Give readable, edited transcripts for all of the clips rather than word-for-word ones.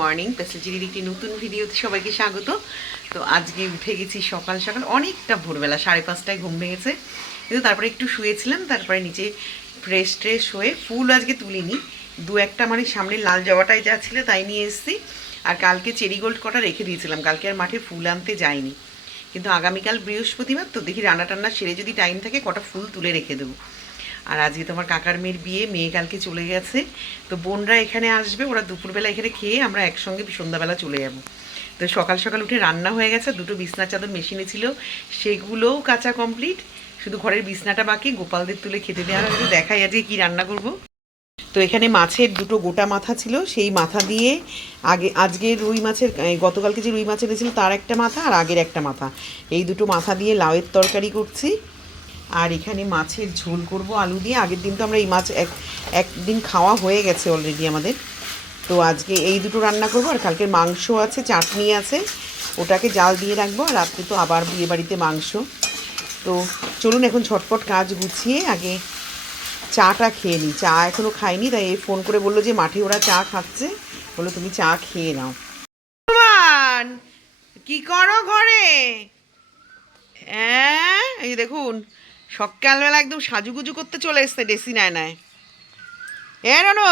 Morning পেসেজিরির একটি নতুন ভিডিওতে সবাইকে স্বাগত। তো আজকে উঠে গেছি সকাল সকাল, অনেকটা ভোরবেলা, 5:30টায় ঘুম ভেঙেছে, কিন্তু তারপরে একটু শুয়েছিলাম। তারপরে নিচে ফ্রেশ ট্রেশ হয়ে ফুল আজকে তুলিনি, দু একটা মানে সামনে লাল জবাটাই যা ছিল তাই নিয়ে এসেছি। আর কালকে চেরিগোল্ড কটা রেখে দিয়েছিলাম, কালকে আর মাঠে ফুল আনতে যাইনি। কিন্তু আগামীকাল বৃহস্পতিবার তো দেখি রান্না টান্না সেরে যদি টাইম থাকে কটা ফুল তুলে রেখে দেবো। আর আজকে তোমার কাকার মেয়ের বিয়ে, মেয়ে কালকে চলে গেছে, তো বোনরা এখানে আসবে, ওরা দুপুরবেলা এখানে খেয়ে আমরা একসঙ্গে সন্ধ্যাবেলা চলে যাব। তো সকাল সকাল উঠে রান্না হয়ে গেছে, দুটো বিছনা চাদর মেশিনে ছিল সেগুলোও কাঁচা কমপ্লিট, শুধু ঘরের বিছনাটা বাকি। গোপালদের তুলে খেতে দেওয়া হয়েছে, দেখাই আজকে কী রান্না করব। তো এখানে মাছের দুটো গোটা মাথা ছিল, সেই মাথা দিয়ে আজকে রুই মাছের, গতকালকে যে রুই মাছ এনেছিল তার একটা মাথা আর আগের একটা মাথা, এই দুটো মাথা দিয়ে লাউয়ের তরকারি করছি। আর এখানে মাছের ঝোল করব আলু দিয়ে। আগের দিন তো আমরা এই মাছ একদিন খাওয়া হয়ে গেছে অলরেডি আমাদের, তো আজকে এই দুটো রান্না করব। আর কালকের মাংস আছে, চাটনি আছে, ওটাকে জাল দিয়ে রাখবো। আর রাত্রে তো আবার বিয়েবাড়িতে মাংস। তো চলুন এখন ঝটপট কাজ গুছিয়ে আগে চাটা খেয়ে নিই। চা এখনও খাইনি, তাই ফোন করে বললো যে মাঠে ওরা চা খাচ্ছে, বললো তুমি চা খেয়ে নাও। কি করো ঘরে? হ্যাঁ, এই দেখুন সকালবেলা একদম সাজুগুজু করতে চলে এসছে ডেসি নেয়। এ রানো,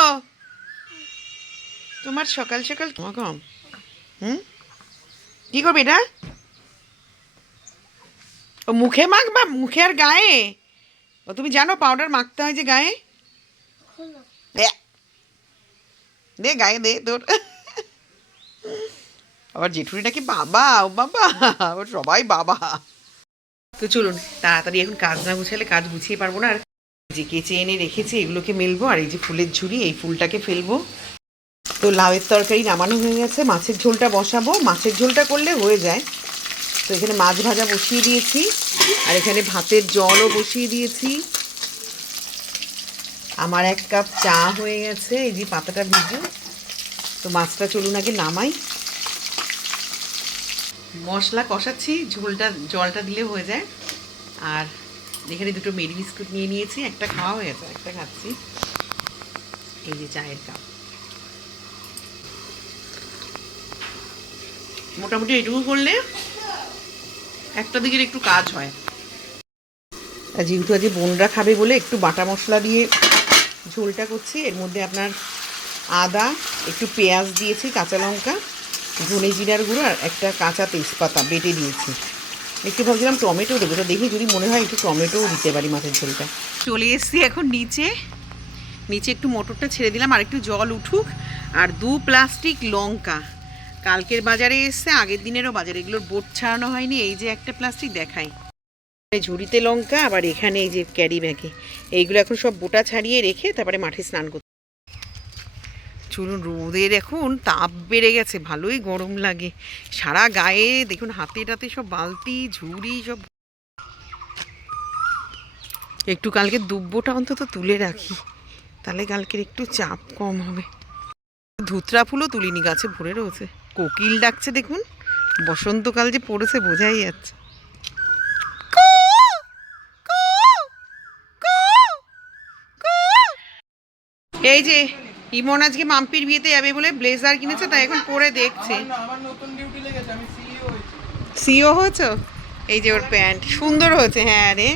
তোমার সকাল সকাল কম কি করবি এটা? ও মুখে মাখবা, মুখে আর গায়ে? ও তুমি জানো পাউডার মাখতে হয় যে গায়ে? দে গায়ে দে তোর। আবার জেঠুরি নাকি বাবা, ও বাবা, আবার সবাই বাবা। তো চলুন তাড়াতাড়ি, এখন কাজ না গুছালে কাজ গুছিয়ে পারবো না। আর যে কেচে এনে রেখেছি এগুলোকে মেলবো, আর এই যে ফুলের ঝুড়ি, এই ফুলটাকে ফেলবো। তো লাউয়ের তরকারি নামানো হয়ে গেছে, মাছের ঝোলটা বসাবো। মাছের ঝোলটা করলে হয়ে যায়। তো এখানে মাছ ভাজা বসিয়ে দিয়েছি, আর এখানে ভাতের জলও বসিয়ে দিয়েছি। আমার 1 কাপ চা হয়ে গেছে, এই যে পাতাটা ভিজে। তো মাছটা চলুন আগে নামাই। মশলা কষাচ্ছি, জলটা দিলে হয়ে যায়। আর এখানে দুটো মেরি বিস্কুট নিয়ে নিয়েছি, একটা খাওয়া হয়ে গেছে, একটা খাচ্ছি। এই যে চায়ের কাপ, মোটামুটি এটুকু করলে একটা দিকের একটু কাজ হয়। আর যেহেতু আজ বোনরা খাবে বলে একটু বাটা মশলা দিয়ে ঝোলটা করছি। এর মধ্যে আপনার আদা, একটু পেঁয়াজ দিয়েছি, কাঁচা লঙ্কা, ধনে জিরার গুঁড়ো আর একটা কাঁচা তেজপাতা বেটে দিয়েছি। একটু ভাবছিলাম টমেটো দেবো, তো দেখি যদি মনে হয় একটু টমেটোও দিতে পারি মাছের ঝোলটা। চলে এসছি এখন নিচে একটু মোটরটা ছেড়ে দিলাম, আর একটু জল উঠুক। আর 2 প্লাস্টিক লঙ্কা কালকের বাজারে এসছে, আগের দিনেরও বাজারে, এগুলোর বোট ছাড়ানো হয়নি। এই যে একটা প্লাস্টিক দেখাই, ঝুড়িতে লঙ্কা, আবার এখানে এই যে ক্যারি ব্যাগে, এইগুলো এখন সব বোটা ছাড়িয়ে রেখে তারপরে মাঠে স্নান করতে। চলুন, রোদের এখন তাপ বেড়ে গেছে, ভালোই গরম লাগে সারা গায়ে। দেখুন হাতে টাতে সব বালতি ঝুড়ি সব। একটু কালকে দুব্বোটা অন্তত তুলে রাখি, তাহলে কালকের একটু চাপ কম হবে। ধুতরা ফুলও তুলিনি, গাছে ভরে রয়েছে। কোকিল ডাকছে দেখুন, বসন্তকাল যে পড়েছে বোঝাই যাচ্ছে। এই যে ইমন আজকে মাম্পির বিয়েতে যাবে বলে ব্লেজার কিনেছে, তাই এখন পরে দেখছে। সিও হয়েছে। এই যে ওর প্যান্ট সুন্দর হয়েছে। হ্যাঁ রে,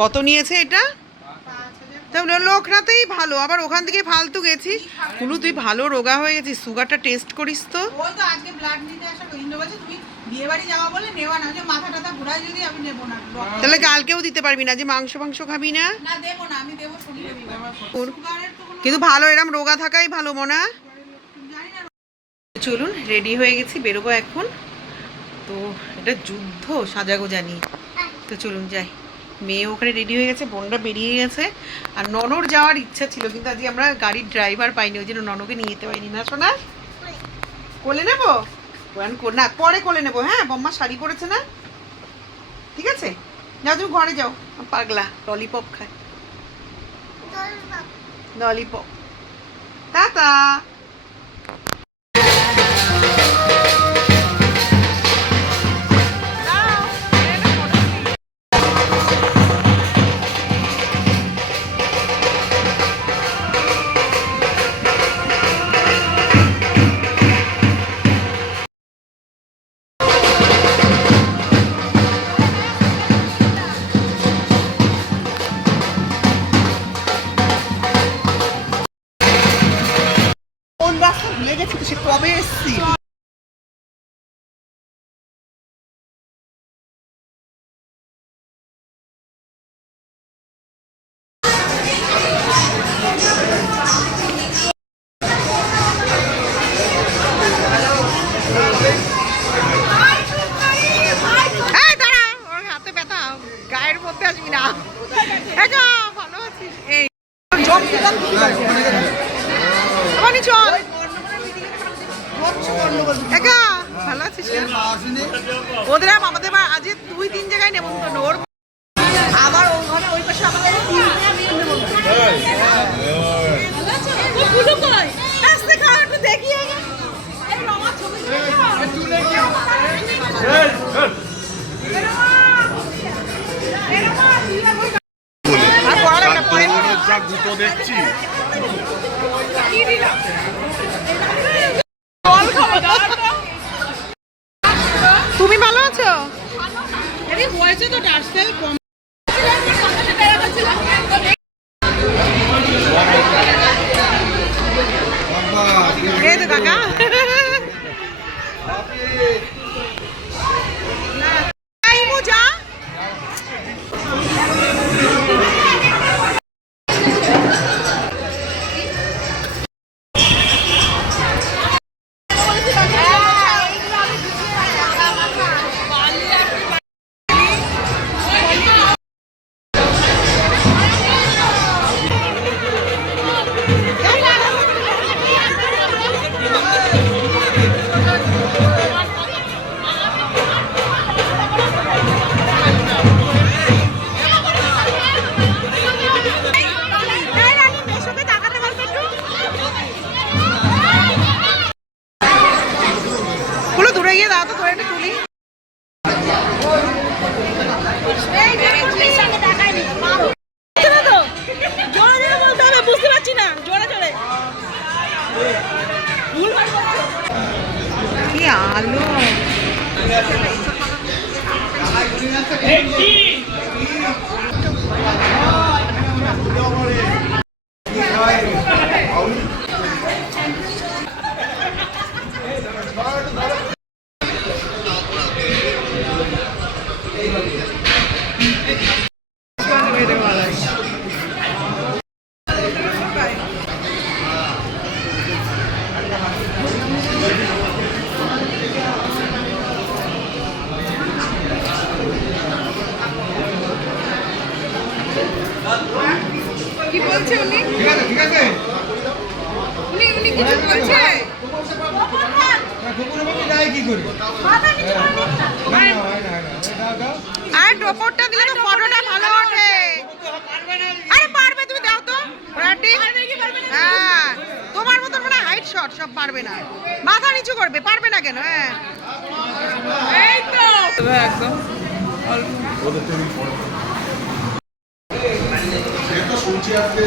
কত নিয়েছে এটা? লোকনাথেই ভালো, আবার ওখান থেকে ফালতু গেছি। কুলু তুই ভালো রোগা হয়ে গেছিস, সুগারটা টেস্ট করিস তো। তাহলে কালকেও দিতে পারবি না? যে মাংস খাবি না? কিন্তু ভালো, এরম রোগা থাকাই ভালো মনে। চলুন রেডি হয়ে গেছি, বেরোবো এখন। তো এটা যুদ্ধ সাজাগোজা নিয়ে। তো চলুন যাই। মেয়ে ওখানে রেডি হয়ে গেছে, বোনরা বেরিয়ে গেছে। আর ননর যাওয়ার ইচ্ছা ছিল, কিন্তু আজকে আমরা গাড়ির ড্রাইভার পাইনি, ওই জন্য ননকে নিয়ে যেতে পারিনি। না শোনা, কোলে নেবো না, পরে কোলে নেবো। হ্যাঁ, বম্মা শাড়ি পরেছে না, ঠিক আছে? যাও তুমি ঘরে যাও, পাগলা ললিপপ খায়, ললিপপ। টাটা। গায়ের মধ্যে আসবি না। একা ভালো আছিস? এই মানে চল একা ভালো আছিস? ওদের আমাদের আজ 2-3 জায়গায় নেমন্তন্ন। ওর আবার ওখানে ওই পাশে আমাদের আসতে খাওয়া একটু দেখি। দেখছি তুমি ভালো আছো? হয়েছে তো ডার্সেল কম এই তো কাকা যা দূরে গিয়ে দাও তো ধরে একটু তুলি। বুঝতে পারছি না জোরে জোরে কি আলো কি বলছে উনি? ঠিক আছে উনি কিছু বলছে? কি করি আর টোপরটা দিলে তো ফটোটা ভালো ওঠে। আরে পারবে, তুমি দাও তো রাটি। হ্যাঁ তোমার মতন মানে হাইট শট সব পারবে না, মাথা নিচু করবে, পারবে না কেন? হ্যাঁ এই তো একদম শুনছি আজকে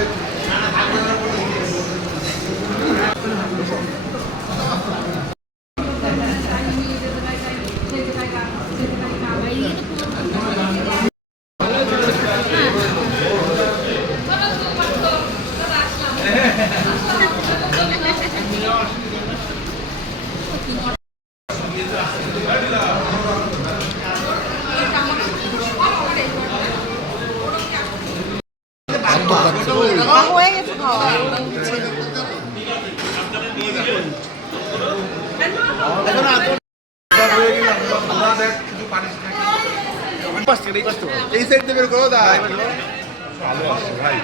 হয়ে গেছে খাওয়া। এই সাইড থেকে বের করো দা ভালো আছে ভাই।